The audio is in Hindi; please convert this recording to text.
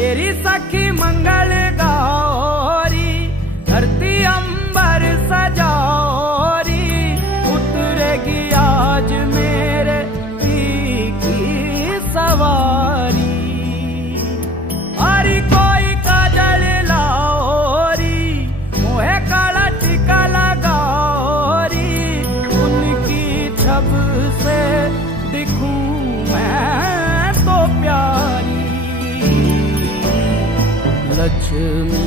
मेरी सखी मंगल गौरी, धरती अंबर सजौरी, उतरेगी आज मेरे पी की सवारी। अरे कोई काजल लाओरी, मोहे काला टीका लगाओरी, उनकी छब से दिखूं मैं तो प्यारी। लक्ष्मी